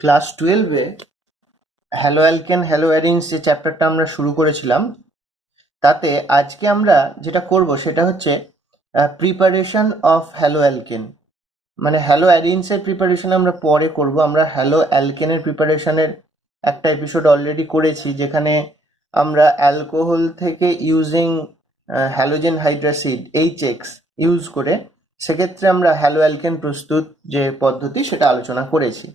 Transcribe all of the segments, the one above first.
Class 12-এ hello alkane hello অ্যারিনস যে চ্যাপ্টারটা আমরা শুরু করেছিলাম, তাতে আজকে আমরা যেটা করব সেটা হচ্ছে প্রিপারেশন অফ হ্যালো অ্যালকেন। মানে হ্যালো অ্যারিনসের প্রিপারেশন আমরা পরে করব। আমরা হ্যালো অ্যালকেনের প্রিপারেশনের একটা এপিসোড অলরেডি করেছি, যেখানে আমরা অ্যালকোহল থেকে using halogen hydracid HX use করে সেক্ষেত্রে আমরা হ্যালো অ্যালকেন প্রস্তুত যে পদ্ধতি সেটা আলোচনা করেছি।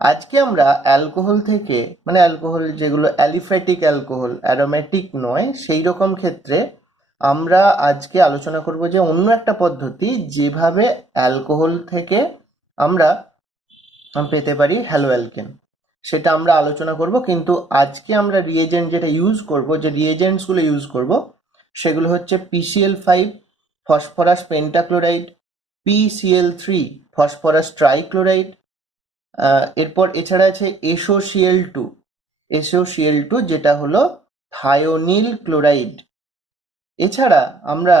আজকে আমরা অ্যালকোহল থেকে, মানে অ্যালকোহল যেগুলো অ্যালিফ্যাটিক অ্যালকোহল, অ্যারোমেটিক নয়, সেই রকম ক্ষেত্রে আমরা আজকে আলোচনা করব যে অন্য একটা পদ্ধতি যেভাবে অ্যালকোহল থেকে আমরা পেতে পারি হ্যালো অ্যালকেন, সেটা আমরা আলোচনা করব। কিন্তু আজকে আমরা রিয়েজেন্ট যেটা ইউজ করব, যে রিয়েজেন্টসগুলো ইউজ করব সেগুলো হচ্ছে PCl5 phosphorus pentachloride, PCl3 phosphorus trichloride, এরপর এছাড়া আছে SOCl2 যেটা হলো থায়োনিল ক্লোরাইড। এছাড়া আমরা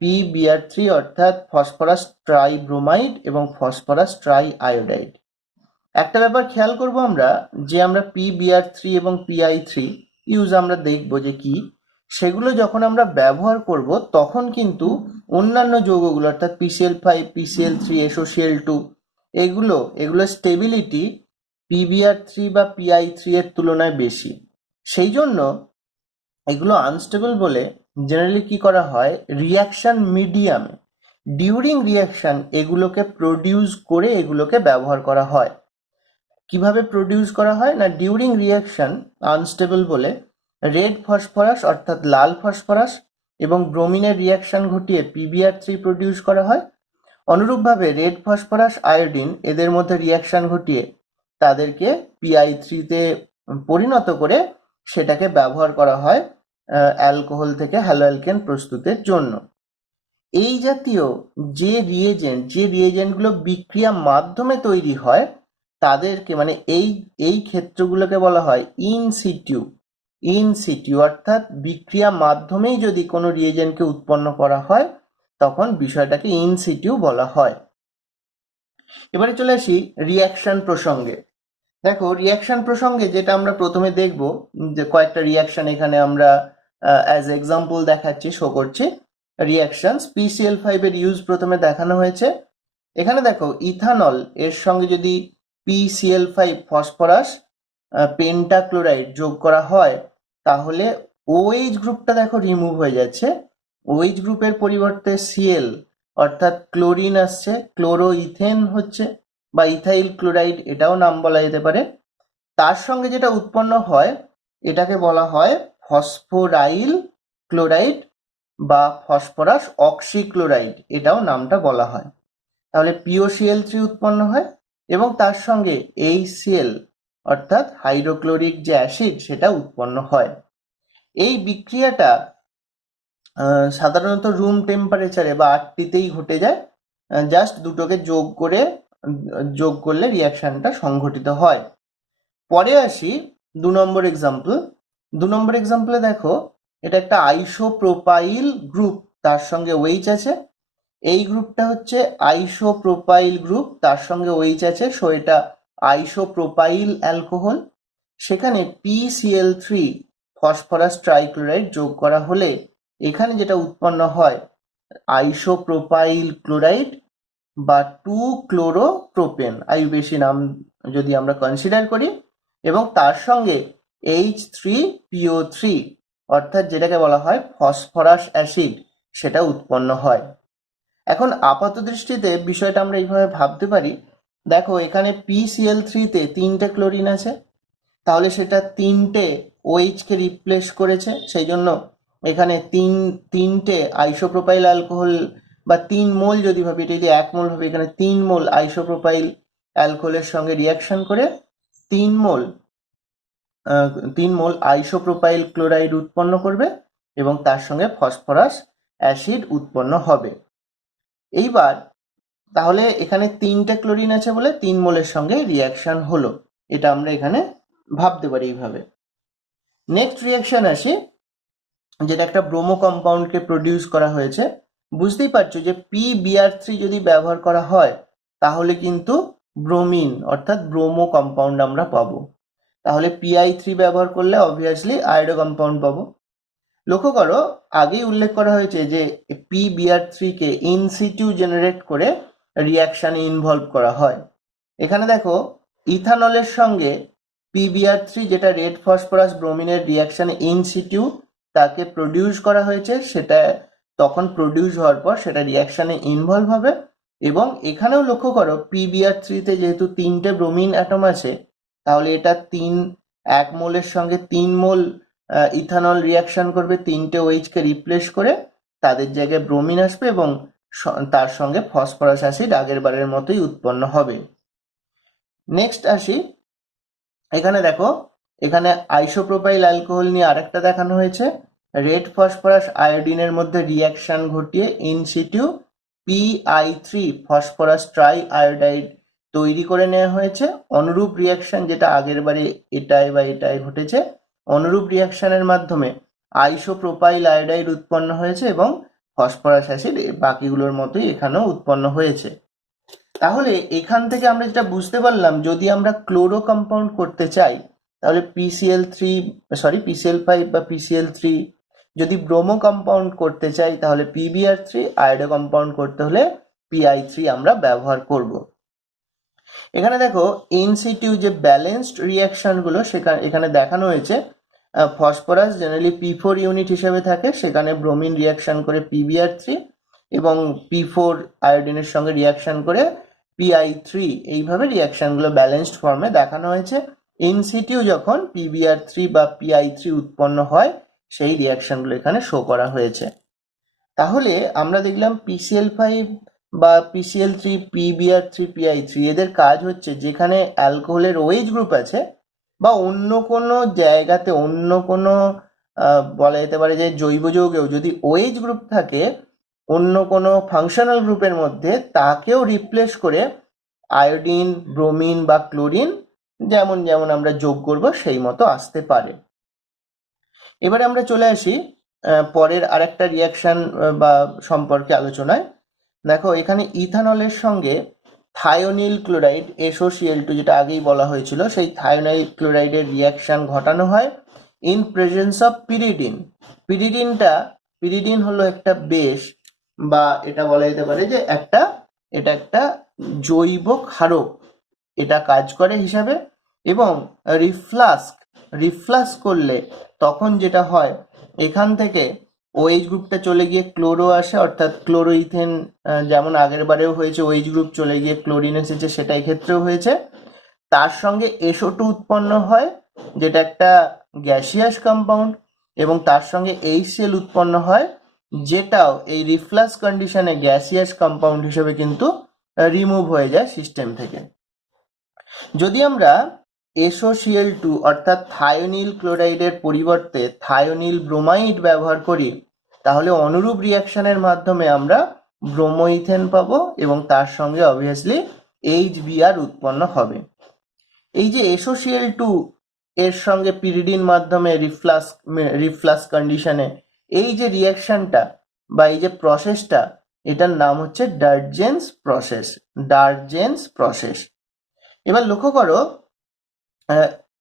PBr3 অর্থাৎ ফসফরাস ট্রাইব্রোমাইড এবং ফসফরাস ট্রাই আয়োডাইড। একটা ব্যাপার খেয়াল করব আমরা, যে আমরা PBr3 এবং PI3 ইউজ আমরা দেখব যে কি, সেগুলো যখন আমরা ব্যবহার করব তখন কিন্তু অন্যান্য যৌগগুলো অর্থাৎ PCl5, PCl3, SOCl2 এগুলো স্টেবিলিটি PBr3 বা PI3 এর তুলনায় বেশি। সেই জন্য এগুলো আনস্টেবল বলে জেনারেলি কি করা হয়, রিয়াকশন মিডিয়ামে ডিউরিং রিয়াকশন এগুলোকে প্রডিউস করে এগুলোকে ব্যবহার করা হয়। কিভাবে প্রডিউস করা হয় না, ডিউরিং রিয়াকশন আনস্টেবল বলে রেড ফসফরাস অর্থাৎ লাল ফসফরাস এবং ব্রোমিনের রিয়াকশন ঘটিয়ে PBr3 প্রডিউস করা হয়। অনুরূপভাবে রেড ফসফরাস আয়োডিন এদের মধ্যে রিয়াকশন ঘটিয়ে তাদেরকে PI3-তে পরিণত করে সেটাকে ব্যবহার করা হয় অ্যালকোহল থেকে হ্যালো অ্যালকেন প্রস্তুতের জন্য। এই জাতীয় যে রিয়েজেন্টগুলো বিক্রিয়া মাধ্যমে তৈরি হয় তাদেরকে, মানে এই ক্ষেত্রগুলোকে বলা হয় ইনসিটিউ অর্থাৎ বিক্রিয়া মাধ্যমেই যদি কোনো রিয়েজেন্টকে উৎপন্ন করা হয় তখন বিষয়টাকে ইনসিটিউ বলা হয়। এবারে চলে আসি রিয়াকশন প্রসঙ্গে। দেখো, রিয়াকশন প্রসঙ্গে যেটা আমরা প্রথমে দেখব, যে কয়েকটা রিয়াকশন এখানে আমরা অ্যাজ এক্সাম্পল দেখাচ্ছি, শো করছি। রিয়াকশন PCl5 এর ইউজ প্রথমে দেখানো হয়েছে। এখানে দেখো, ইথানল এর সঙ্গে যদি PCl5 ফসফরাস পেন্টাক্লোরাইড যোগ করা হয় তাহলে OH গ্রুপটা দেখো রিমুভ হয়ে যাচ্ছে। OH গ্রুপের পরিবর্তে Cl অর্থাৎ ক্লোরিন আসছে, ক্লোরো ইথেন হচ্ছে বা ইথাইল ক্লোরাইড এটাও নাম বলা যেতে পারে। তার সঙ্গে যেটা উৎপন্ন হয় এটাকে বলা হয় ফসফোরাইল ক্লোরাইড বা ফসফরাস অক্সিক্লোরাইড, এটাও নামটা বলা হয়। তাহলে POCl3 উৎপন্ন হয় এবং তার সঙ্গে HCl অর্থাৎ হাইড্রোক্লোরিক যে অ্যাসিড সেটা উৎপন্ন হয়। এই বিক্রিয়াটা সাধারণত রুম টেম্পারেচারে বা 8°তেই ঘটে যায়। জাস্ট দুটোকে যোগ করলে রিয়াকশনটা সংঘটিত হয়। পরে আসি 2 নম্বর এক্সাম্পল। 2 নম্বর এক্সাম্পলে দেখো, এটা একটা আইসোপ্রোপাইল গ্রুপ, তার সঙ্গে OH আছে। এই গ্রুপটা হচ্ছে আইসোপ্রোপাইল গ্রুপ, তার সঙ্গে OH আছে, সো এটা আইসোপ্রোপাইল অ্যালকোহল। সেখানে PCl3 ফসফরাস ট্রাইক্লোরাইড যোগ করা হলে এখানে যেটা উৎপন্ন হয় আইসোপ্রোপাইল ক্লোরাইড বা 2-ক্লোরোপ্রোপেন, বেশি নাম যদি আমরা কনসিডার করি, এবং তার সঙ্গে H3PO3 অর্থাৎ যেটাকে বলা হয় ফসফরাস অ্যাসিড, সেটা উৎপন্ন হয়। এখন আপাত দৃষ্টিতে বিষয়টা আমরা এইভাবে ভাবতে পারি, দেখো এখানে PCl3-তে 3টে ক্লোরিন আছে, তাহলে সেটা 3টে OH কে রিপ্লেস করেছে, সেই জন্য এখানে তিনটে আইসোপ্রোপাইল অ্যালকোহল বা 3 মোল যদি ভাবি, এটা যদি 1 মোল ভাবি, এখানে 3 মোল আইসোপ্রোপাইল অ্যালকোহলের সঙ্গে রিয়াকশন করে 3 মোল আইসোপ্রোপাইল ক্লোরাইড উৎপন্ন করবে এবং তার সঙ্গে ফসফরাস অ্যাসিড উৎপন্ন হবে। এইবার তাহলে এখানে 3টে ক্লোরিন আছে বলে 3 মোলের সঙ্গে রিয়াকশন হলো, এটা আমরা এখানে ভাবতে পারি এইভাবে। নেক্সট রিয়াকশন আসি, যেটা একটা ব্রোমো কম্পাউন্ডকে প্রডিউস করা হয়েছে। বুঝতেই পারছো যে PBr3 যদি ব্যবহার করা হয় তাহলে কিন্তু ব্রোমিন অর্থাৎ ব্রোমো কম্পাউন্ড আমরা পাবো। তাহলে PI3 ব্যবহার করলে অবভিয়াসলি আয়োডো কম্পাউন্ড পাবো। লক্ষ্য করো, আগেই উল্লেখ করা হয়েছে যে PBr3 K in situ generate করে রিয়াকশানে ইনভলভ করা হয়। এখানে দেখো, ইথানলের সঙ্গে PBr3 যেটা রেড ফসফরাস ব্রোমিনের রিয়াকশানে ইন সিটু তাকে প্রডিউস করা হয়েছে, সেটা তখন প্রডিউস হওয়ার পর সেটা রিয়াকশানে ইনভলভ হবে। এবং এখানেও লক্ষ্য করো, PBr3 তে যেহেতু 3টে ব্রোমিন অ্যাটম আছে, তাহলে এটা 1 মোলের সঙ্গে 3 মোল ইথানল রিয়াকশন করবে, 3টে OH কে রিপ্লেস করে তাদের জায়গায় ব্রোমিন আসবে এবং তার সঙ্গে ফসফরাস অ্যাসিড আগের বারের মতোই উৎপন্ন হবে। নেক্সট আসি, এখানে দেখো, এখানে আইসোপ্রোপাইল অ্যালকোহল নিয়ে আরেকটা দেখানো হয়েছে। রেড ফসফরাস আয়োডিনের মধ্যে রিয়াকশন ঘটিয়ে in situ PI3 phosphorus triiodide তৈরি করে নেওয়া হয়েছে। অনুরূপ রিয়াকশন যেটা আগের বারে এটায় ঘটেছে, অনুরূপ রিয়াকশনের মাধ্যমে আইসোপ্রোপাইল আয়োডাইড উৎপন্ন হয়েছে এবং ফসফরাস অ্যাসিড বাকিগুলোর মতোই এখানেও উৎপন্ন হয়েছে। তাহলে এখান থেকে আমরা যেটা বুঝতে পারলাম, যদি আমরা ক্লোরো কম্পাউন্ড করতে চাই তাহলে PCl5 বা PCl3, যদি ব্রোমো কম্পাউন্ড করতে চাই তাহলে PBr3, আয়োডো কম্পাউন্ড করতে হলে PI3 আমরা ব্যবহার করব। এখানে দেখো, ইন সিটু যে ব্যালেন্সড রিয়াকশনগুলো এখানে দেখানো হয়েছে। ফসফরাস জেনারেলি P4 ইউনিট হিসেবে থাকে, সেখানে ব্রোমিন রিয়াকশন করে PBr3 এবং P4 আয়োডিনের সঙ্গে রিয়াকশন করে PI3, এইভাবে রিয়াকশনগুলো ব্যালেন্সড ফর্মে দেখানো হয়েছে। ইন সিটু যখন PBr3 বা PI3 উৎপন্ন হয়, সেই রিয়াকশনগুলো এখানে শো করা হয়েছে। তাহলে আমরা দেখলাম PCl5 বা PCl3, PBr3, PI3 এদের কাজ হচ্ছে, যেখানে অ্যালকোহলের OH গ্রুপ আছে বা অন্য কোনো জায়গাতে অন্য কোনো বলা যেতে পারে যে জৈব যৌগেও যদি OH গ্রুপ থাকে অন্য কোনো ফাংশনাল গ্রুপের মধ্যে, তাকেও রিপ্লেস করে আয়োডিন, ব্রোমিন বা ক্লোরিন যেমন যেমন আমরা যোগ করব সেই মতো আসতে পারে। এবারে আমরা চলে আসি পরের আরেকটা রিয়াকশন বা সম্পর্কে আলোচনায়। দেখো, এখানে ইথানলের সঙ্গে থায়োনিল ক্লোরাইড SOCl2, যেটা আগেই বলা হয়েছিল, সেই থায়োনিল ক্লোরাইডের রিয়াকশন ঘটানো হয় in presence of pyridine. Pyridine হলো একটা বেশ, বা এটা বলা যেতে পারে যে এটা একটা জৈব ক্ষারক, এটা কাজ করে হিসাবে। এবং রিফ্লাক্স করলে তখন যেটা হয়, এখান থেকে OH গ্রুপটা চলে গিয়ে ক্লোরো আসে, অর্থাৎ ক্লোরোইথেন, যেমন আগের বারেও হয়েছে OH গ্রুপ চলে গিয়ে ক্লোরিন এসেছে, সেটা এক্ষেত্রেও হয়েছে। তার সঙ্গে SO2 উৎপন্ন হয়, যেটা একটা গ্যাসিয়াস কম্পাউন্ড, এবং তার সঙ্গে HCl উৎপন্ন হয়, যেটাও এই রিফ্লাক্স কন্ডিশনে গ্যাসিয়াস কম্পাউন্ড হিসেবে কিন্তু রিমুভ হয়ে যায় সিস্টেম থেকে। যদি আমরা SOCl2 অর্থাৎ থায়োনিল ক্লোরাইডের পরিবর্তে থায়োনিল ব্রোমাইড ব্যবহার করি, তাহলে অনুরূপ রিয়াকশনের মাধ্যমে আমরা ব্রোমোইথেন পাবো এবং তার সঙ্গে অবভিয়াসলি HBr উৎপন্ন হবে। এই যে SOCl2 এর সঙ্গে পিরিডিন মাধ্যমে রিফ্লাক্স কন্ডিশনে এই যে রিয়াকশনটা বা এই যে প্রসেসটা, এটার নাম হচ্ছে ডার্জেন্স প্রসেস। এবার লক্ষ্য করো,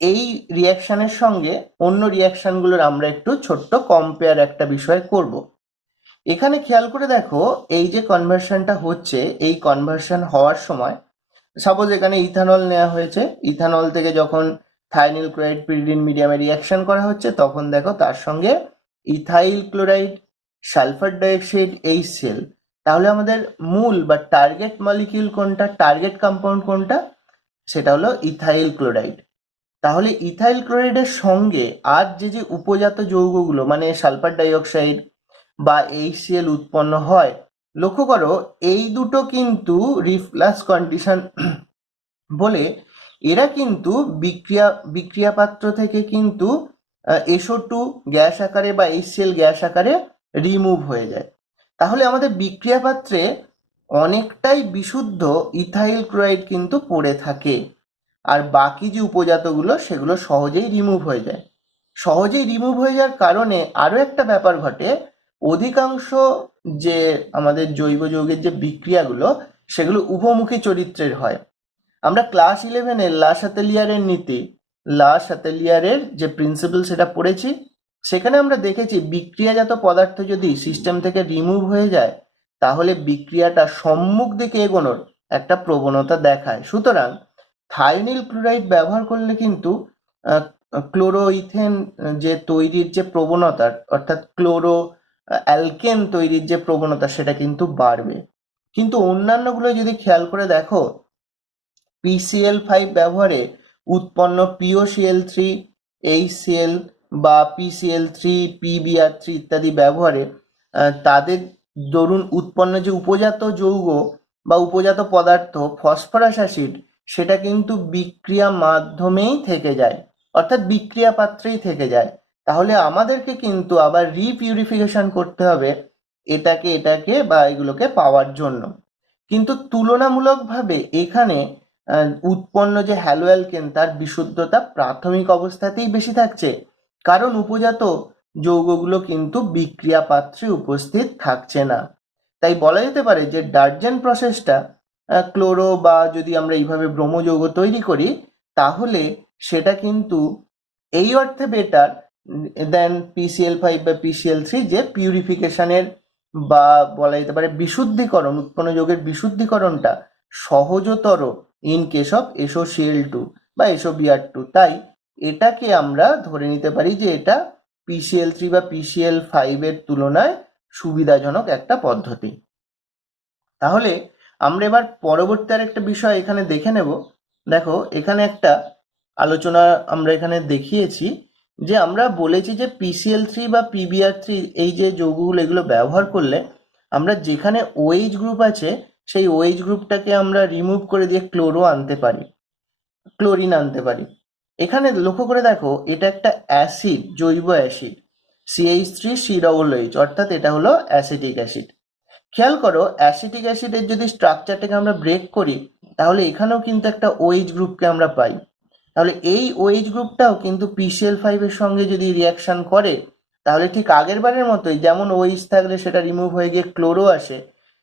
এই রিয়াকশনের সঙ্গে অন্য রিয়াকশনগুলোর আমরা একটু ছোট্ট কম্পেয়ার একটা বিষয় করব। এখানে খেয়াল করে দেখো, এই যে কনভার্সনটা হচ্ছে, এই কনভার্সন হওয়ার সময় সাপোজ এখানে ইথানল নেওয়া হয়েছে, ইথানল থেকে যখন থায়োনিল ক্লোরাইড পিরিডিন মিডিয়ামে রিয়াকশন করা হচ্ছে, তখন দেখো তার সঙ্গে ethyl chloride, sulphur dioxide, HCl। তাহলে আমাদের মূল বা টার্গেট মলিকিউল কোনটা, টার্গেট কম্পাউন্ড কোনটা, সেটা হলো ইথাইল ক্লোরাইড। তাহলে ইথাইল ক্লোরাইডের সঙ্গে আর যে উপজাত যৌগগুলো মানে সালফার ডাইঅক্সাইড বা HCl উৎপন্ন হয়, লক্ষ্য করো এই দুটো কিন্তু রিফ্লাক্স কন্ডিশন বলে এরা কিন্তু বিক্রিয়া পাত্র থেকে কিন্তু SO2 গ্যাস আকারে বা HCl গ্যাস আকারে রিমুভ হয়ে যায়। তাহলে আমাদের বিক্রিয়া পাত্রে অনেকটাই বিশুদ্ধ ইথাইল ক্লোরাইড কিন্তু পড়ে থাকে, আর বাকি যে উপজাতগুলো সেগুলো সহজেই রিমুভ হয়ে যায়। সহজেই রিমুভ হয়ে যাওয়ার কারণে আরও একটা ব্যাপার ঘটে, অধিকাংশ যে আমাদের জৈব যৌগের যে বিক্রিয়াগুলো সেগুলো উভমুখী চরিত্রের হয়। আমরা ক্লাস 11-এর লা শাতেলিয়ারের নীতি, লা শাতেলিয়ারের যে প্রিন্সিপাল সেটা পড়েছি। সেখানে আমরা দেখেছি বিক্রিয়াজাত পদার্থ যদি সিস্টেম থেকে রিমুভ হয়ে যায় তাহলে বিক্রিয়াটা সম্মুখ দিকে এগোনোর একটা প্রবণতা দেখায়। সুতরাং থায়োনিল ক্লোরাইড ব্যবহার করলে কিন্তু ক্লোরোইথেন যে তৈরির যে প্রবণতা, অর্থাৎ ক্লোরো অ্যালকেন তৈরির যে প্রবণতা, সেটা কিন্তু বাড়বে। কিন্তু অন্যান্যগুলো যদি খেয়াল করে দেখো, PCl5 ব্যবহারে উৎপন্ন POCl3, HCl বা PCl3, PBr3 ইত্যাদি ব্যবহারে তাদের দরুন উৎপন্ন যে উপজাত যৌগ বা উপজাত পদার্থ ফসফরাস অ্যাসিড, সেটা কিন্তু বিক্রিয়া মাধ্যমেই থেকে যায়, অর্থাৎ বিক্রিয়া পাত্রেই থেকে যায়। তাহলে আমাদেরকে কিন্তু আবার রিপিউরিফিকেশন করতে হবে এটাকে বা এগুলোকে পাওয়ার জন্য। কিন্তু তুলনামূলকভাবে এখানে উৎপন্ন যে হ্যালো অ্যালকেন তার বিশুদ্ধতা প্রাথমিক অবস্থাতেই বেশি থাকছে, কারণ উপজাত যৌগগুলো কিন্তু বিক্রিয়া পাত্রে উপস্থিত থাকছে না। তাই বলা যেতে পারে যে ডার্জেন প্রসেসটা ক্লোরো বা যদি আমরা এইভাবে ব্রোমো যৌগ তৈরি করি তাহলে সেটা কিন্তু এই অর্থে বেটার দেন PCl5 বা PCl3, যে পিউরিফিকেশনের বা বলা যেতে পারে বিশুদ্ধিকরণ, উৎপন্ন যৌগের বিশুদ্ধিকরণটা সহজতর ইন কেস অফ SOCl2 বা SOBr2। তাই এটাকে আমরা ধরে নিতে পারি যে এটা PCl3 বা PCl5 এর তুলনায় সুবিধাজনক একটা পদ্ধতি। তাহলে আমরা এবার পরবর্তী আর একটা বিষয় এখানে দেখে নেব। দেখো এখানে একটা আলোচনা আমরা এখানে দেখিয়েছি যে আমরা বলেছি যে PCl3 বা PBr3 এই যে যৌগগুলো এগুলো ব্যবহার করলে আমরা যেখানে OH গ্রুপ আছে সেই OH গ্রুপটাকে আমরা রিমুভ করে দিয়ে ক্লোরিন আনতে পারি। এখানে লক্ষ্য করে দেখো এটা একটা অ্যাসিড, জৈব অ্যাসিড CH3COOH, অর্থাৎ এটা হলো অ্যাসিটিক অ্যাসিড। খেয়াল করো অ্যাসিটিক অ্যাসিডের যদি স্ট্রাকচারটাকে আমরা ব্রেক করি তাহলে এখানেও কিন্তু একটা OH গ্রুপকে আমরা পাই। তাহলে এই OH গ্রুপটাও কিন্তু PCl5 এর সঙ্গে যদি রিয়াকশন করে তাহলে ঠিক আগের বারের মতোই, যেমন OH থাকলে সেটা রিমুভ হয়ে গিয়ে ক্লোরো আসে,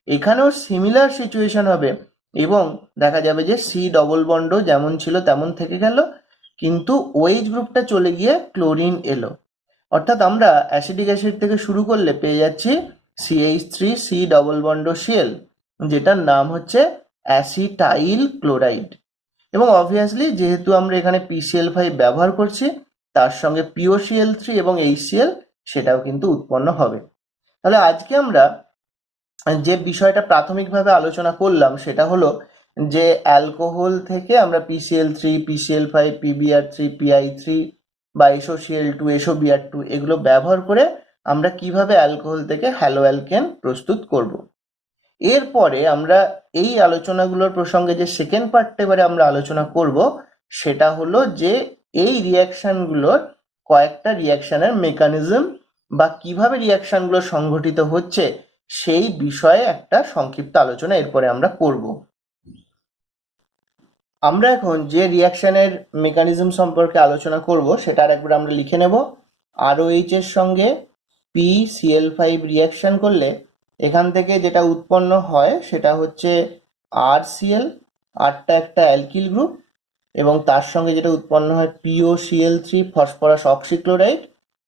এখানেও সিমিলার সিচুয়েশন হবে এবং দেখা যাবে যে C ডবল বন্ডও যেমন ছিল তেমন থেকে গেল, কিন্তু OH গ্রুপটা চলে গিয়ে ক্লোরিন এলো। অর্থাৎ আমরা অ্যাসিটিক অ্যাসিড থেকে শুরু করলে পেয়ে যাচ্ছি CH3C ডবল বন্ড Cl, যেটার নাম হচ্ছে অ্যাসিটাইল ক্লোরাইড। এবং অবভিয়াসলি যেহেতু আমরা এখানে PCl5 ব্যবহার করছি তার সঙ্গে POCl3 এবং HCl সেটাও কিন্তু উৎপন্ন হবে। তাহলে আজকে আমরা যে বিষয়টা প্রাথমিকভাবে আলোচনা করলাম সেটা হলো যে অ্যালকোহল থেকে আমরা PCl3, PCl5, PBr3, PI3 বা SOCl2, SOBr2 এগুলো ব্যবহার করে আমরা কিভাবে অ্যালকোহল থেকে হ্যালো অ্যালকেন প্রস্তুত করব। এরপরে আমরা এই আলোচনাগুলোর প্রসঙ্গে যে সেকেন্ড পার্টটা এবারে আমরা আলোচনা করব সেটা হলো যে এই রিয়াকশনগুলোর কয়েকটা রিয়াকশনের মেকানিজম বা কিভাবে রিয়াকশনগুলো সংঘটিত হচ্ছে সেই বিষয়ে একটা সংক্ষিপ্ত আলোচনা এরপরে আমরা করব। আমরা এখন যে রিয়াকশনের মেকানিজম সম্পর্কে আলোচনা করব সেটা আরেকবার আমরা লিখে নেব। ROH এর সঙ্গে PCl5 রিয়াকশন করলে এখান থেকে যেটা উৎপন্ন হয় সেটা হচ্ছে RCl, আরটা একটা অ্যালকিল গ্রুপ, এবং তার সঙ্গে যেটা উৎপন্ন হয় POCl3 ফসফরাস অক্সিক্লোরাইড,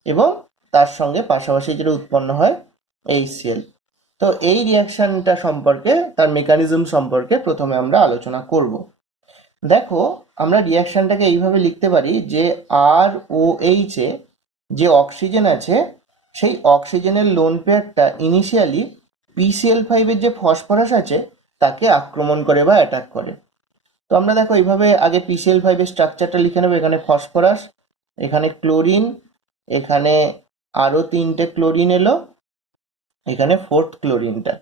এবং তার সঙ্গে পাশাপাশি যেটা উৎপন্ন হয় HCl। তো এই রিয়াকশনটা সম্পর্কে, তার মেকানিজম সম্পর্কে প্রথমে আমরা আলোচনা করব। দেখো আমরা রিয়াকশনটাকে এইভাবে লিখতে পারি যে ROH এ যে অক্সিজেন আছে সেই অক্সিজেনের লোন পেয়ারটা ইনিশিয়ালি PCl5 এর যে ফসফরাস আছে তাকে আক্রমণ করে বা অ্যাটাক করে। তো আমরা দেখো এইভাবে আগে PCl5 এর স্ট্রাকচারটা লিখে নেবো। এখানে ফসফরাস, এখানে ক্লোরিন, এখানে আরো 3টে ক্লোরিন এলো, এখানে 4th ক্লোরিনটা।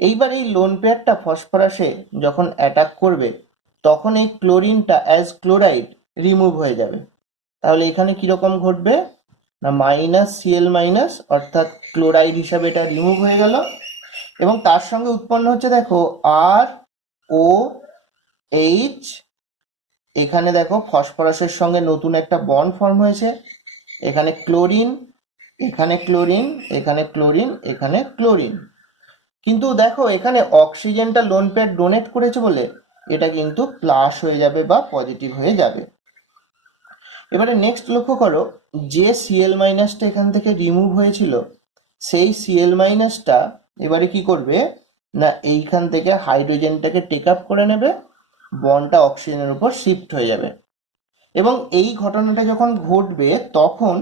এইবার এই লোন পেয়ারটা ফসফরাসে যখন অ্যাটাক করবে তখন এই ক্লোরিনটা অ্যাজ ক্লোরাইড রিমুভ হয়ে যাবে। তাহলে এখানে কিরকম ঘটবে না -Cl-, অর্থাৎ ক্লোরাইড হিসাবে এটা রিমুভ হয়ে গেল, এবং তার সঙ্গে উৎপন্ন হচ্ছে দেখো ROH। এখানে দেখো ফসফরাসের সঙ্গে নতুন একটা বন্ড ফর্ম হয়েছে, এখানে ক্লোরিন, এখানে ক্লোরিন, এখানে ক্লোরিন, এখানে ক্লোরিন। কিন্তু দেখো এখানে অক্সিজেনটা লোন পেয়ার ডোনেট করেছে বলে এটা কিন্তু প্লাস হয়ে যাবে বা পজিটিভ হয়ে যাবে। এবারে নেক্সট লক্ষ্য করো, যে সিএল মাইনাসটা এখান থেকে রিমুভ হয়েছিল সেই সিএল মাইনাসটা এবারে কি করবে না এইখান থেকে হাইড্রোজেনটাকে টেক আপ করে নেবে, বন্ডটা অক্সিজেনের উপর শিফট হয়ে যাবে। এবং এই ঘটনাটা যখন ঘটবে তখন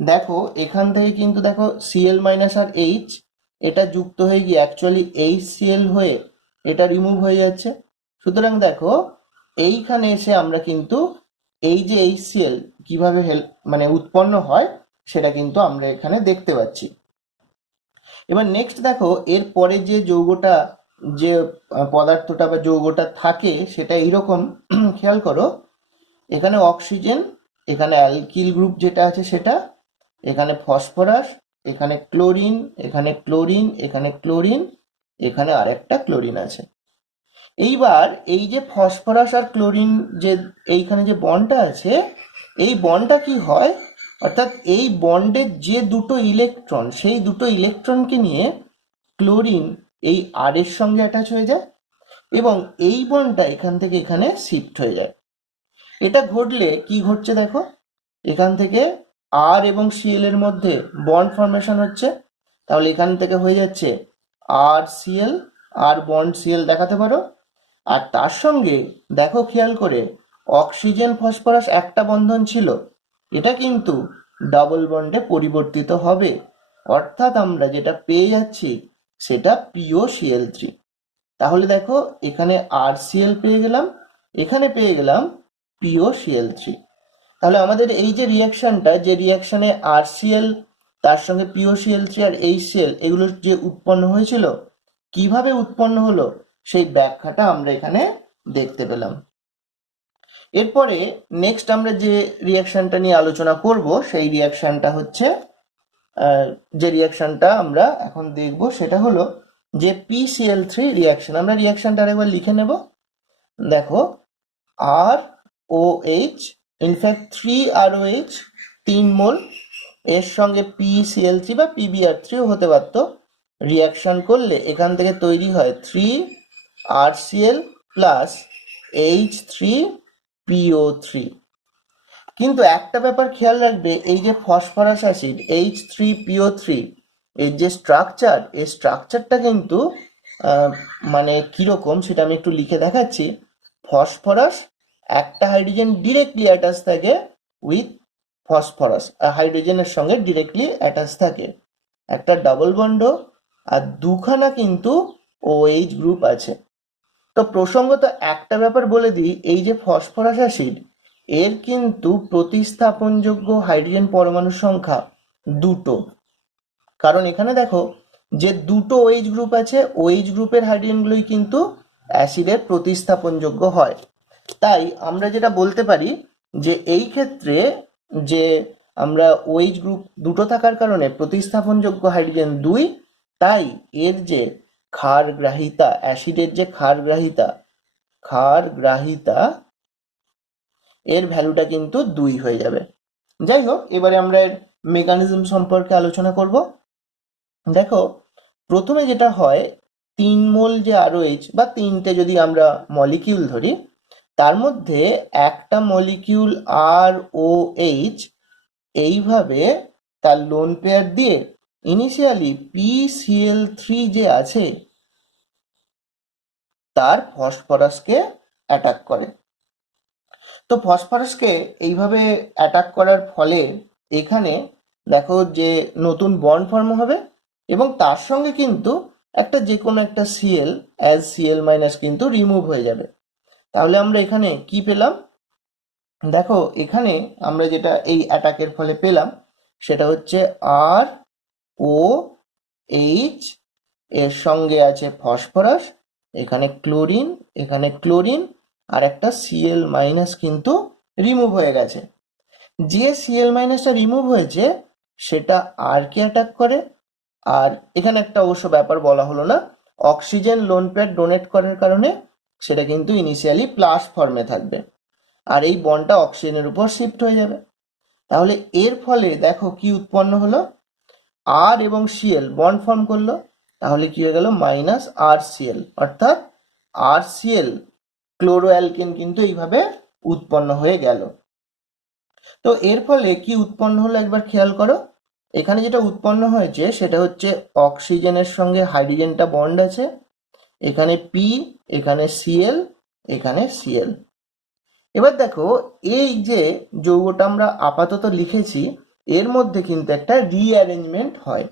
দেখো এখান থেকে কিন্তু দেখো সিএল মাইনাস আর এইচ এটা যুক্ত হয়ে গিয়ে অ্যাকচুয়ালি এইচ সিএল হয়ে এটা রিমুভ হয়ে যাচ্ছে। সুতরাং দেখো এইখানে এসে আমরা কিন্তু এই যে এইচ সিএল কিভাবে মানে উৎপন্ন হয় সেটা কিন্তু আমরা এখানে দেখতে পাচ্ছি। এবার নেক্সট দেখো এর পরে যে যৌগটা যে পদার্থটা বা যৌগটা থাকে সেটা এইরকম খেয়াল করো, এখানে অক্সিজেন, এখানে অ্যালকিল গ্রুপ যেটা আছে সেটা, এখানে ফসফরাস, এখানে ক্লোরিন, এখানে ক্লোরিন, এখানে ক্লোরিন, এখানে আরেকটা ক্লোরিন আছে। এইবার এই যে ফসফরাস আর ক্লোরিন যে এইখানে যে বন্ডটা আছে এই বন্ডটা কি হয়, অর্থাৎ এই বন্ডের যে দুটো ইলেকট্রন সেই দুটো ইলেকট্রনকে নিয়ে ক্লোরিন এই আর এর সঙ্গে অ্যাটাচ হয়ে যায় এবং এই বন্ডটা এখান থেকে এখানে শিফট হয়ে যায়। এটা ঘটলে কি ঘটছে দেখো, এখান থেকে আর এবং সিএল এর মধ্যে বন্ড ফর্মেশন হচ্ছে, তাহলে এখান থেকে হয়ে যাচ্ছে আর সিএল, আর বন্ড সিএল দেখাতে পারো। আর তার সঙ্গে দেখো খেয়াল করে অক্সিজেন ফসফরাস একটা বন্ধন ছিল, এটা কিন্তু ডাবল বন্ডে পরিবর্তিত হবে, অর্থাৎ আমরা যেটা পেয়ে যাচ্ছি সেটা POCl3। তাহলে দেখো এখানে RCl পেয়ে গেলাম, এখানে পেয়ে গেলাম POCl3। তাহলে আমাদের এই যে রিয়াকশনটা, যে রিয়াকশনে RCl তার সঙ্গে POCl3 আর HCl এগুলো যে উৎপন্ন হয়েছিল, কিভাবে উৎপন্ন হলো সেই ব্যাখ্যাটা আমরা এখানে দেখতে পেলাম। এরপরে নেক্সট আমরা যে রিয়াকশনটা নিয়ে আলোচনা করব সেই রিয়াকশনটা হচ্ছে যে রিয়াকশনটা আমরা এখন দেখব সেটা হলো যে PCl3 রিয়াকশন। আমরা রিয়াকশনটা আরেকবার লিখে নেব। দেখো ROH, ইনফ্যাক্ট 3ROH 3 মোল, এর সঙ্গে PCl3 বা PBr3ও হতে পারত, রিয়াকশন করলে এখান থেকে তৈরি হয় 3RCl প্লাস H3PO3। কিন্তু একটা ব্যাপার খেয়াল রাখবে, এই যে ফসফরাস অ্যাসিড H3PO3 এর যে স্ট্রাকচার, এই স্ট্রাকচারটা কিন্তু মানে কিরকম সেটা আমি একটু লিখে দেখাচ্ছি। ফসফরাস একটা হাইড্রোজেন ডিরেক্টলি অ্যাটাচ থাকে উইথ ফসফরাস, হাইড্রোজেনের সঙ্গে ডিরেক্টলি অ্যাটাচ থাকে, একটা ডাবল বন্ড আর দুখানা কিন্তু OH গ্রুপ আছে। তো প্রসঙ্গত একটা ব্যাপার বলে দিই, এই যে ফসফরাস অ্যাসিড এর কিন্তু প্রতিস্থাপনযোগ্য হাইড্রোজেন পরমাণুর সংখ্যা দুটো, কারণ এখানে দেখো যে দুটো OH গ্রুপ আছে, OH গ্রুপের হাইড্রোজেনগুলোই কিন্তু অ্যাসিডের প্রতিস্থাপনযোগ্য হয়। তাই আমরা যেটা বলতে পারি যে এই ক্ষেত্রে যে আমরা OH গ্রুপ দুটো থাকার কারণে প্রতিস্থাপনযোগ্য হাইড্রোজেন 2, তাই এর যে ক্ষারগ্রাহিতা, অ্যাসিডের যে ক্ষারগ্রাহিতা এর ভ্যালুটা কিন্তু 2 হয়ে যাবে। যাই হোক, এবারে আমরা এর মেকানিজম সম্পর্কে আলোচনা করব। দেখো প্রথমে যেটা হয়, 3 মোল যে ROH বা তিনটে যদি আমরা মলিকিউল ধরি, তার মধ্যে একটা মলিকিউল ROH এইভাবে তার লোন পেয়ার দিয়ে ইনিশিয়ালি PCl3 যে আছে তার ফসফরাসকে অ্যাটাক করে। তো ফসফরাসকে এইভাবে অ্যাটাক করার ফলে এখানে দেখো যে নতুন বন্ড ফর্ম হবে এবং তার সঙ্গে কিন্তু একটা যে কোনো একটা সিএল অ্যাজ সিএল মাইনাস কিন্তু রিমুভ হয়ে যাবে। তাহলে আমরা এখানে কি পেলাম, দেখো এখানে আমরা যেটা এই অ্যাটাকের ফলে পেলাম সেটা হচ্ছে ROH, এর সঙ্গে আছে ফসফরাস, এখানে ক্লোরিন, এখানে ক্লোরিন, আর একটা সিএল মাইনাস কিন্তু রিমুভ হয়ে গেছে। যে সিএল মাইনাসটা রিমুভ হয়েছে সেটা আর কে অ্যাটাক করে, আর এখানে একটা অবশ্য ব্যাপার বলা হলো না, অক্সিজেন লোন পেয়ার ডোনেট করার কারণে সেটা কিন্তু ইনিশিয়ালি প্লাস ফর্মে থাকবে আর এই বন্ডটা অক্সিজেনের উপর শিফট হয়ে যাবে। তাহলে এর ফলে দেখো কি উৎপন্ন হলো, আর এবং সিএল বন্ড ফর্ম করলো, তাহলে কি হয়ে গেল মাইনাস RCl, অর্থাৎ RCl ক্লোরোঅ্যালকেন কিন্তু এইভাবে উৎপন্ন হয়ে গেল। তো এর ফলে কি উৎপন্ন হলো একবার খেয়াল করো। এখানে যেটা উৎপন্ন হয়েছে সেটা হচ্ছে অক্সিজেনের সঙ্গে হাইড্রোজেনটা বন্ড আছে, এখানে পি, এখানে সিএল, এখানে সিএল। এবার দেখো এই যে যৌগটা আমরা আপাতত লিখেছি এর মধ্যে কিন্তু একটা রিঅ্যারেঞ্জমেন্ট হয়।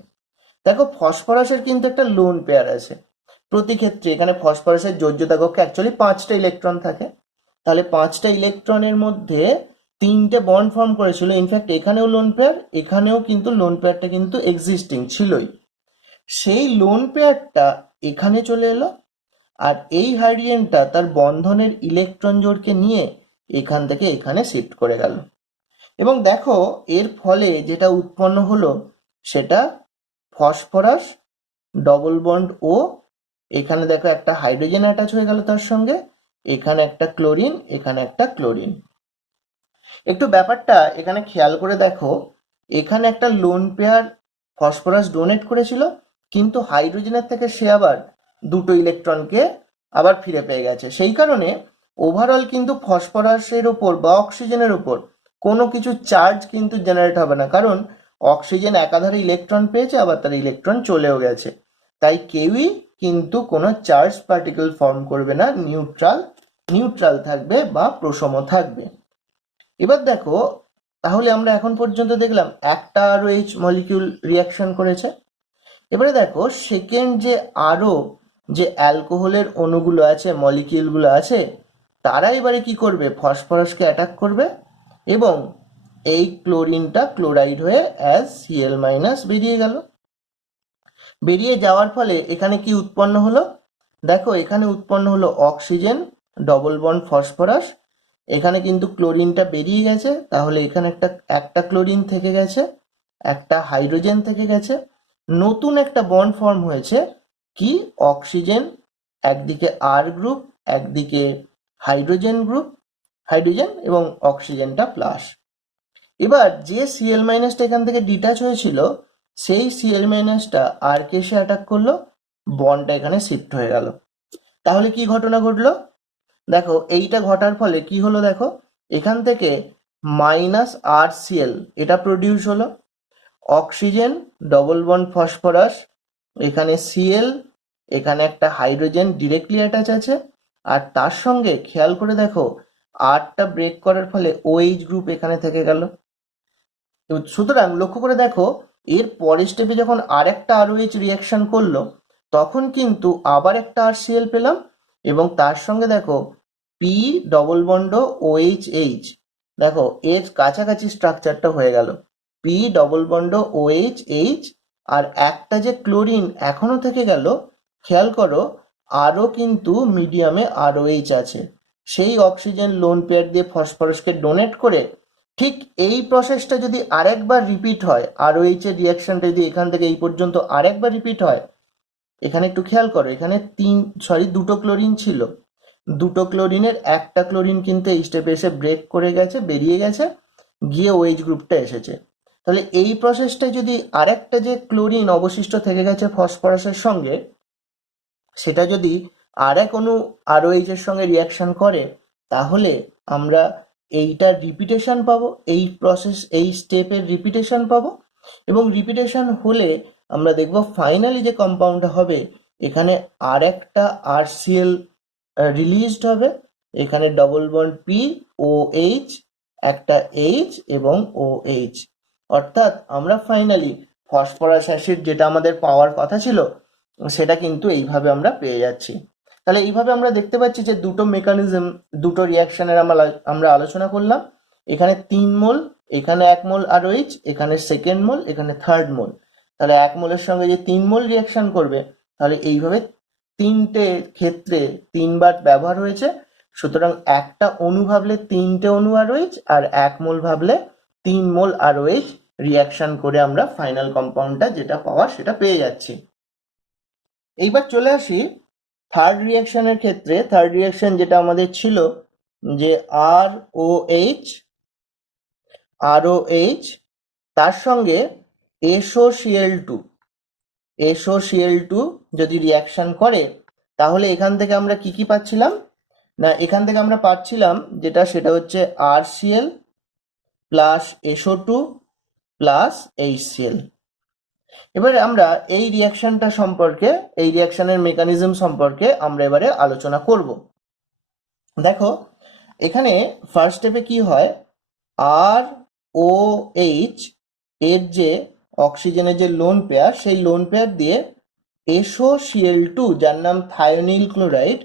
দেখো ফসফরাসের কিন্তু একটা লোন পেয়ার আছে প্রতি ক্ষেত্রে। এখানে ফসফরাসের যোজ্যতা কক্ষে অ্যাকচুয়ালি 5টা ইলেকট্রন থাকে, তাহলে 5টা ইলেকট্রনের মধ্যে 3টে বন্ড ফর্ম করেছিল। ইনফ্যাক্ট এখানেও লোন পেয়ার, এখানেও কিন্তু লোন পেয়ারটা কিন্তু এক্সিস্টিং ছিলই। সেই লোন পেয়ারটা এখানে চলে এলো, আর এই হাইড্রোজেনটা তার বন্ধনের ইলেকট্রন জোড়কে নিয়ে এখান থেকে এখানে শিফট করে গেল। এবং দেখো এর ফলে যেটা উৎপন্ন হলো সেটা ফসফরাস ডবল বন্ড ও, এখানে দেখো একটা হাইড্রোজেন অ্যাটাচ হয়ে গেল তার সঙ্গে, এখানে একটা ক্লোরিন, এখানে একটা ক্লোরিন। একটু ব্যাপারটা এখানে খেয়াল করে দেখো, এখানে একটা লোন পেয়ার ফসফরাস ডোনেট করেছিল, কিন্তু হাইড্রোজেনের থেকে সে আবার 2টো ইলেকট্রনকে আবার ফিরে পেয়ে গেছে। সেই কারণে ওভারঅল কিন্তু ফসফরাসের ওপর বা অক্সিজেনের ওপর কোনো কিছু চার্জ কিন্তু জেনারেট হবে না, কারণ অক্সিজেন একাধারে ইলেকট্রন পেয়েছে, আবার তার ইলেকট্রন চলেও গেছে। তাই কেউই কিন্তু কোনো চার্জ পার্টিকেল ফর্ম করবে না, নিউট্রাল থাকবে বা প্রশম থাকবে। এবার দেখো তাহলে আমরা এখন পর্যন্ত দেখলাম একটা আরওএইচ মলিকিউল রিয়াকশন করেছে। এবারে দেখো সেকেন্ড যে আরো যে অ্যালকোহলের অণুগুলো আছে, মলিকিউলগুলো আছে, তারা এবারে কি করবে, ফসফরাসকে অ্যাটাক করবে এবং এই ক্লোরিনটা ক্লোরাইড হয়ে অ্যাজ Cl- বেরিয়ে গেল। বেরিয়ে যাওয়ার ফলে এখানে কি উৎপন্ন হলো, দেখো এখানে উৎপন্ন হলো অক্সিজেন ডবল বন্ড ফসফরাস, এখানে কিন্তু ক্লোরিনটা বেরিয়ে গেছে, তাহলে এখানে একটা ক্লোরিন থেকে গেছে, একটা হাইড্রোজেন থেকে গেছে, নতুন একটা বন্ড ফর্ম হয়েছে, কি অক্সিজেন একদিকে আর গ্রুপ, একদিকে হাইড্রোজেন গ্রুপ, হাইড্রোজেন এবং অক্সিজেনটা প্লাস। এবার যে Cl- এখান থেকে ডিটাচ হয়েছিল সেই Cl- আর কে এসে অ্যাটাক করলো, বন্ডটা এখানে শিফট হয়ে গেল। তাহলে কি ঘটনা ঘটলো, দেখো এইটা ঘটার ফলে কি হলো, দেখো এখান থেকে -RCl এটা প্রডিউস হলো, অক্সিজেন ডবল বন্ড ফসফরাস, এখানে Cl, এখানে একটা হাইড্রোজেন ডিরেক্টলি অ্যাটাচ আছে, আর তার সঙ্গে খেয়াল করে দেখো আরটা ব্রেক করার ফলে OH গ্রুপ এখানে থেকে গেল। সুতরাং লক্ষ্য করে দেখো এর পরের স্টেপে যখন আরেকটা আরওএইচ রিয়াকশন করলো তখন কিন্তু আবার একটা RCl পেলাম, এবং তার সঙ্গে দেখো পি ডবল বন্ড OH, দেখো এর কাছাকাছি স্ট্রাকচারটা হয়ে গেল, পি ডবল বন্ড OH, আর একটা যে ক্লোরিন এখনো থেকে গেল, খেয়াল করো আরও কিন্তু মিডিয়ামে ROH আছে, সেই অক্সিজেন লোন পেয়ার দিয়ে ফসফরাসকে ডোনেট করে। ঠিক এই প্রসেসটা যদি আরেকবার রিপিট হয়, ROH এর রিয়াকশনটা যদি এখান থেকে এই পর্যন্ত আরেকবার রিপিট হয়, এখানে একটু খেয়াল করো, এখানে 2টো ক্লোরিন ছিল, 2টো ক্লোরিনের একটা ক্লোরিন কিন্তু এই স্টেপে এসে ব্রেক করে গেছে, বেরিয়ে গেছে, গিয়ে OH গ্রুপটা এসেছে। তাহলে এই প্রসেসটা যদি আরেকটা যে ক্লোরিন অবশিষ্ট থেকে গেছে ফসফরাসের সঙ্গে, সেটা যদি আরেক অণু ROH এর সঙ্গে রিয়াকশন করে, তাহলে আমরা এইটার রিপিটেশন পাবো, এই প্রসেস এই স্টেপের রিপিটেশন পাবো, এবং রিপিটেশন হলে আমরা দেখব ফাইনালি যে কম্পাউন্ডটা হবে এখানে আর একটা RCl রিলিজড হবে, এখানে ডবল বন্ড পি OH, একটা H এবং OH, অর্থাৎ আমরা ফাইনালি ফসফরাস অ্যাসিড যেটা আমাদের পাওয়ার কথা ছিল সেটা কিন্তু এইভাবে আমরা পেয়ে যাচ্ছি। তাহলে এইভাবে আমরা দেখতে পাচ্ছি যে দুটো মেকানিজম, দুটো রিয়াকশনের আমরা আলোচনা করলাম। এখানে 3 মোল, এখানে 1 মোল ROH, এখানে সেকেন্ড মোল, এখানে থার্ড মোল। তাহলে 1 মোলের সঙ্গে যে 3 মোল রিয়াকশন করবে, তাহলে এইভাবে 3টে ক্ষেত্রে 3বার ব্যবহার হয়েছে। সুতরাং একটা অণু ভাবলে 3টে অণু ROH, আর 1 মোল ভাবলে 3 মোল ROH রিয়াকশন করে আমরা ফাইনাল কম্পাউন্ডটা যেটা পাওয়ার সেটা পেয়ে যাচ্ছি। এইবার চলে আসি থার্ড রিয়াকশনের ক্ষেত্রে। থার্ড রিয়াকশন যেটা আমাদের ছিল যে ROH তার সঙ্গে SOCl2 যদি রিয়াকশন করে, তাহলে এখান থেকে আমরা কি পাচ্ছিলাম, না, এখান থেকে আমরা পাচ্ছিলাম যেটা, সেটা হচ্ছে RCl plus SO2 plus HCl। এবারে আমরা এই রিয়াকশনটা সম্পর্কে, এই রিয়াকশনের মেকানিজম সম্পর্কে আমরা এবারে আলোচনা করব। দেখো এখানে ফার্স্ট স্টেপে কি হয়, ROH এর যে অক্সিজেনের যে লোন পেয়ার, সেই লোন পেয়ার দিয়ে SOCl2 যার নাম থায়োনিল ক্লোরাইড,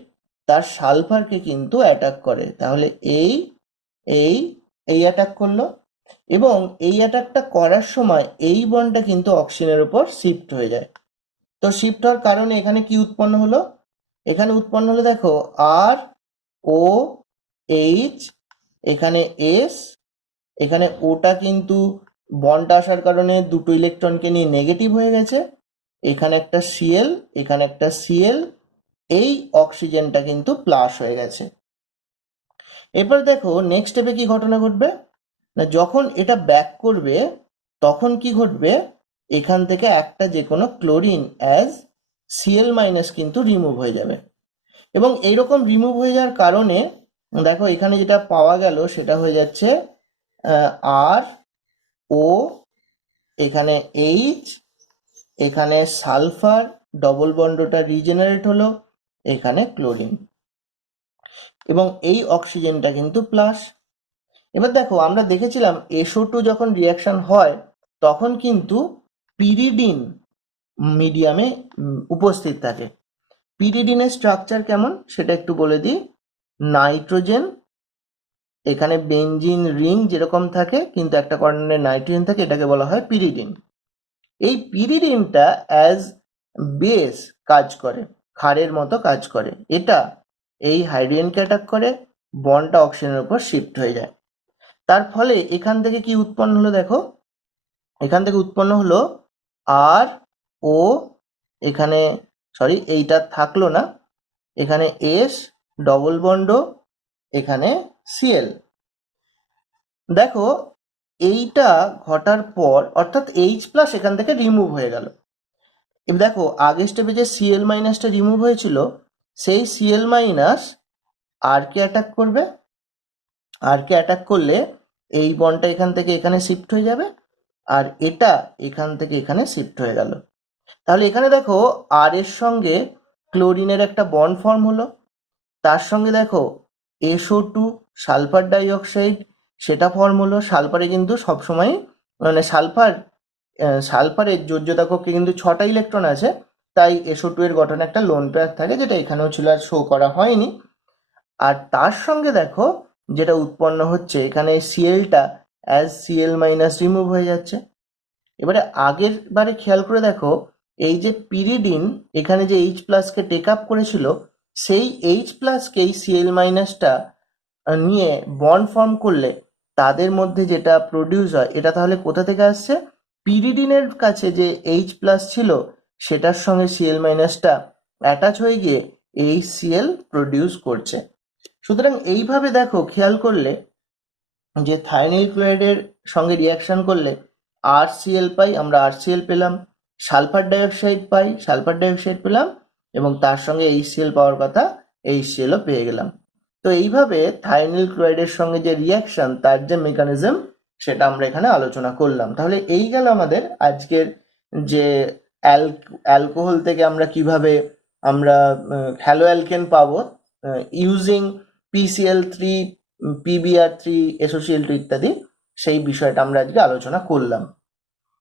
তার সালফারকে কিন্তু অ্যাটাক করে। তাহলে এই এই এই অ্যাটাক করলো, এবং এই অ্যাটাকটা করার সময় এই বন্ডটা কিন্তু অক্সিজেনের উপর শিফট হয়ে যায়। তো শিফট হওয়ার কারণে এখানে কি উৎপন্ন হলো, এখানে উৎপন্ন হলো দেখো ROH, এখানে S, এখানে ওটা কিন্তু বন্ডটা আসার কারণে দুটো ইলেকট্রনকে নিয়ে নেগেটিভ হয়ে গেছে, এখানে একটা Cl, এখানে একটা Cl, এই অক্সিজেনটা কিন্তু প্লাস হয়ে গেছে। এরপর দেখো নেক্সট স্টেপে কি ঘটনা ঘটবে না, যখন এটা ব্যাক করবে তখন কি ঘটবে, এখান থেকে একটা যে কোনো ক্লোরিন অ্যাজ Cl মাইনাস কিন্তু রিমুভ হয়ে যাবে, এবং এইরকম রিমুভ হয়ে যাওয়ার কারণে দেখো এখানে যেটা পাওয়া গেল সেটা হয়ে যাচ্ছে RO, এখানে H, এখানে সালফার ডবল বন্ডটা রিজেনারেট হলো, এখানে ক্লোরিন, এবং এই অক্সিজেনটা কিন্তু প্লাস। এবার দেখো আমরা দেখেছিলাম SO2 যখন রিয়াকশন হয় তখন কিন্তু পিরিডিন মিডিয়ামে উপস্থিত থাকে। পিরিডিনের স্ট্রাকচার কেমন সেটা একটু বলে দিই। নাইট্রোজেন, এখানে বেনজিন রিং যেরকম থাকে কিন্তু একটা কর্নারে নাইট্রোজেন থাকে, এটাকে বলা হয় পিরিডিন। এই পিরিডিনটা অ্যাজ বেস কাজ করে, ক্ষারের মতো কাজ করে, এটা এই হাইড্রোজেনকে অ্যাটাক করে, বন্ডটা অক্সিজেনের উপর শিফট হয়ে যায়। তার ফলে এখান থেকে কি উৎপন্ন হলো দেখো, এখান থেকে উৎপন্ন হলো RO, এখানে সরি এইটা থাকলো না, এখানে S ডবল বন্ড, এখানে Cl। দেখো এইটা ঘটার পর অর্থাৎ H প্লাস এখান থেকে রিমুভ হয়ে গেল। এবার দেখো আগের স্টেপে যে Cl মাইনাসটা রিমুভ হয়েছিল, সেই Cl মাইনাস আর কে অ্যাটাক করবে, আর কে অ্যাটাক করলে এই বন্ডটা এখান থেকে এখানে শিফট হয়ে যাবে, আর এটা এখান থেকে এখানে শিফট হয়ে গেল। তাহলে এখানে দেখো আর এর সঙ্গে ক্লোরিনের একটা বন্ড ফর্ম হলো, তার সঙ্গে দেখো SO2 সালফার ডাইঅক্সাইড সেটা ফর্ম হলো। সালফারে কিন্তু সবসময় মানে সালফারের যোজ্যতা কক্ষে কিন্তু 6টা ইলেকট্রন আছে, তাই SO2 এর গঠনে একটা লোন পেয়ার থাকে, যেটা এখানেও ছিল, আর শো করা হয়নি। আর তার সঙ্গে দেখো যেটা উৎপন্ন হচ্ছে, এখানে Clটা অ্যাজ Cl মাইনাস রিমুভ হয়ে যাচ্ছে। এবারে আগের বারে খেয়াল করে দেখো, এই যে পিরিডিন এখানে যে H প্লাসকে টেক আপ করেছিল, সেই H প্লাসকে এই Cl মাইনাসটা নিয়ে বন্ড ফর্ম করলে তাদের মধ্যে যেটা প্রডিউস হয়, এটা তাহলে কোথা থেকে আসছে, পিরিডিনের কাছে যে H প্লাস ছিল সেটার সঙ্গে Cl মাইনাসটা অ্যাটাচ হয়ে গিয়ে HCl প্রডিউস করছে। সুতরাং এইভাবে দেখো খেয়াল করলে যে থায়োনিল ক্লোরাইডের সঙ্গে রিয়াকশন করলে RCl পাই, আমরা RCl পেলাম, সালফার ডাইঅক্সাইড পাই, সালফার ডাইঅক্সাইড পেলাম, এবং তার সঙ্গে HCl পাওয়ার কথা, HClও পেয়ে গেলাম। তো এইভাবে থায়োনিল ক্লোরাইডের সঙ্গে যে রিয়াকশন, তার যে মেকানিজম, সেটা আমরা এখানে আলোচনা করলাম। তাহলে এই গেল আমাদের আজকের যে অ্যালকোহল থেকে আমরা কিভাবে আমরা হ্যালো অ্যালকেন পাবো ইউজিং PCl3, PBr3, SOCl2 ইত্যাদি, সেই বিষয়টা আমরা আজকে আলোচনা করলাম।